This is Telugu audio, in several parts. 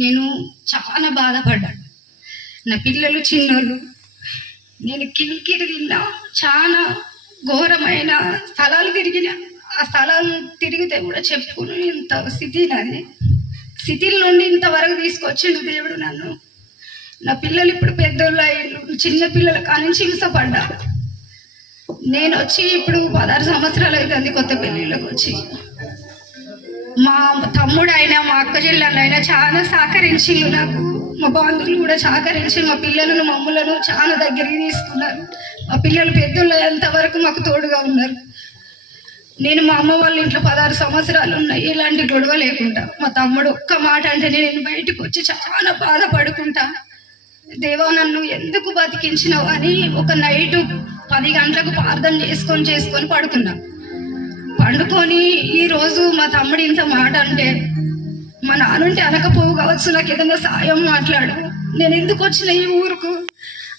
నేను చాలా బాధపడ్డాను. నా పిల్లలు చిన్నోళ్ళు. నేను కిలికిరి తిన్నా చాలా ఘోరమైన స్థలాలు తిరిగిన ఆ స్థలాలు తిరిగితే కూడా చెప్పుకుని ఇంత స్థితి నాది. స్థితిల నుండి ఇంతవరకు తీసుకొచ్చిండు దేవుడు నన్ను. నా పిల్లలు ఇప్పుడు పెద్దోళ్ళు అయ్యిండ్రు. చిన్న పిల్లల కానుంచి హింసపడ్డా నేను వచ్చి ఇప్పుడు పదహారు సంవత్సరాలు అవుతుంది కొత్త పెళ్ళిళ్ళకి వచ్చి. మా తమ్ముడు అయినా మా అక్క చెల్లెళ్ళు అయినా చాలా సహకరించిండు నాకు. మా బంధువులు కూడా సహకరించి మా పిల్లలను మమ్మలను చాలా దగ్గరికి తీసుకున్నారు. మా పిల్లలు పెద్దలు అయ్యేంత మాకు తోడుగా ఉన్నారు. నేను మా అమ్మ వాళ్ళ ఇంట్లో పదహారు సంవత్సరాలు ఉన్నాయి ఎలాంటి గొడవ లేకుండా మా తమ్ముడు ఒక్క మాట అంటే నేను బయటకు వచ్చి చాలా బాధపడుకుంటా. దేవా నన్ను ఎందుకు బతికించినావు అని ఒక నైట్ పది గంటలకు ప్రార్థన చేసుకొని చేసుకొని పడుకున్నా. పండుకొని ఈ రోజు మా తమ్ముడు ఇంత మాట అంటే మా నాన్నంటే అనకపోవు కావచ్చు నాకు ఏదైనా సాయం మాట్లాడు. నేను ఎందుకు వచ్చిన ఈ ఊరుకు?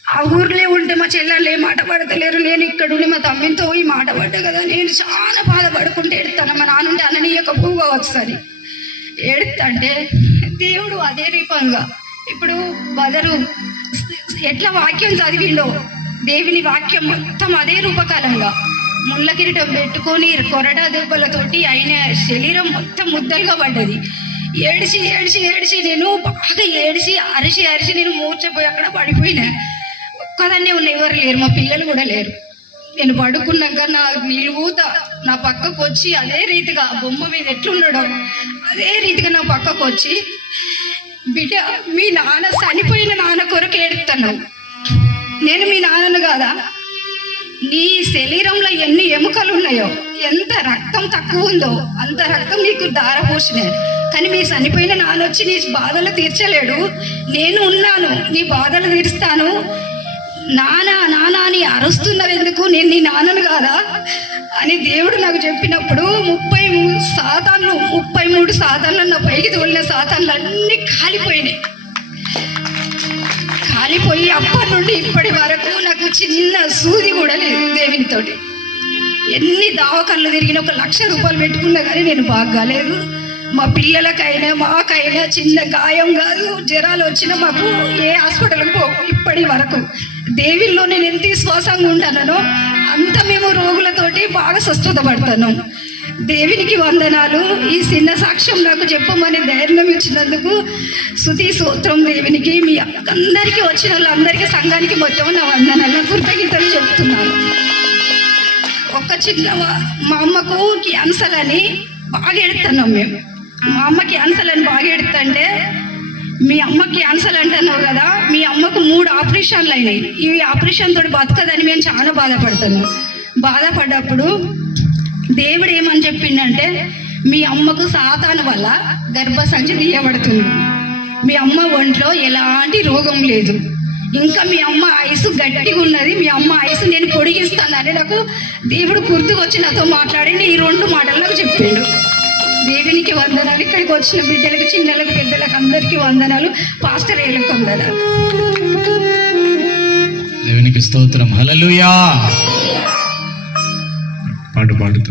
ఆ ఊర్లే ఉంటే మా చెల్లెళ్ళు ఏ మాట పడతలేరు. నేను ఇక్కడ ఉండి మా తమ్మితో ఈ మాట పడ్డా కదా. నేను చాలా బాధపడుకుంటే ఎడతాను మా నాన్నంటే అననీయకపోవు కావచ్చు అని. ఏడుతంటే దేవుడు అదే రూపంగా. ఇప్పుడు బదరు ఎట్లా వాక్యం చదివిండో దేవుని వాక్యం మొత్తం అదే రూపకాలంగా. ముళ్ళ కిరీటం పెట్టుకొని కొరడా దెబ్బలతోటి ఆయన శరీరం మొత్తం ముద్దలుగా పడ్డది. ఏడిచి ఏడిచి ఏడిచి నేను బాగా ఏడిచి అరిచి అరిచి నేను మూర్చపోయి అక్కడ పడిపోయినా. ఒక్కదాన్నే ఉన్న ఎవరు లేరు మా పిల్లలు కూడా లేరు. నేను పడుకున్నాక నా నిలువుత నా పక్కకు వచ్చి అదే రీతిగా బొమ్మ మీద ఎట్లుండడం అదే రీతిగా నా పక్కకు వచ్చి బిడ్డ మీ నాన్న చనిపోయిన నాన్న కొరకు ఏడుతున్నావు నేను మీ నాన్నను కాదా? నీ శరీరంలో ఎన్ని ఎముకలు ఉన్నాయో ఎంత రక్తం తక్కువ ఉందో అంత రక్తం నీకు దారపోసినే కానీ మీ చనిపోయిన నాన్న వచ్చి నీ బాధలు తీర్చలేడు. నేను ఉన్నాను నీ బాధలు తీరుస్తాను. నానా నానా అని అరుస్తున్నది ఎందుకు? నేను నీ నాన్నను కాదా? అని దేవుడు నాకు చెప్పినప్పుడు ముప్పై మూడు సాతాన్లు ముప్పై మూడు సాతాన్లు నా పైకి తోలిన సాతాన్లు అన్నీ కాలిపోయినాయి. చనిపోయి అప్పటి నుండి ఇప్పటి వరకు నాకు చిన్న సూది కూడా లేదు దేవునితోటి. ఎన్ని దావకళ్ళు తిరిగిన ఒక లక్ష రూపాయలు పెట్టుకున్నా కానీ నేను బాగాలేదు. మా పిల్లలకైనా మాకైనా చిన్న గాయం కాదు జ్వరాలు వచ్చినా మాకు ఏ హాస్పిటల్కి పో ఇప్పటి వరకు దేవుల్లో నేను ఎంత విశ్వాసంగా ఉంటానో అంత మేము రోగులతోటి బాగా స్వస్థత పడతాను. దేవునికి వందనాలు. ఈ చిన్న సాక్ష్యం నాకు చెప్పమని ధైర్యం ఇచ్చినందుకు శృతి సూత్రం దేవునికి మీ అందరికీ వచ్చిన వాళ్ళందరికీ సంఘానికి మొత్తం నా వందనాలు. కృతజ్ఞతలు చెప్తున్నాను. ఒక చిన్న మా అమ్మకు క్యాన్సర్ అని బాగా ఎడుతున్నాం మేము. మా అమ్మ క్యాన్సర్ అని బాగా ఎడుతుంటే మీ అమ్మ క్యాన్సర్ అంటున్నావు కదా మీ అమ్మకు మూడు ఆపరేషన్లు అయినాయి. ఈ ఆపరేషన్ తోటి బతకదని మేము చాలా బాధపడుతున్నాం. బాధపడ్డప్పుడు దేవుడు ఏమని చెప్పిండంటే మీ అమ్మకు సాతాను వల్ల గర్భసంచి తీయబడుతుంది. మీ అమ్మ ఒంట్లో ఎలాంటి రోగం లేదు. ఇంకా మీ అమ్మ ఆయుసు గట్టిగా ఉన్నది. మీ అమ్మ ఆయుసు నేను పొడిగిస్తానని నాకు దేవుడు గుర్తుకొచ్చి నాతో మాట్లాడింది ఈ రెండు మాటలు నాకు చెప్పిండు. దేవునికి వందనాలు. ఇక్కడికి వచ్చిన బిడ్డలకు చిన్నలకు పెద్దలకు అందరికీ వందనాలు. పాస్టర్ ఏళ్ళకి వందనాలు. దేవునికి స్తోత్రం. హల్లెలూయా. పాట పాడుతూ.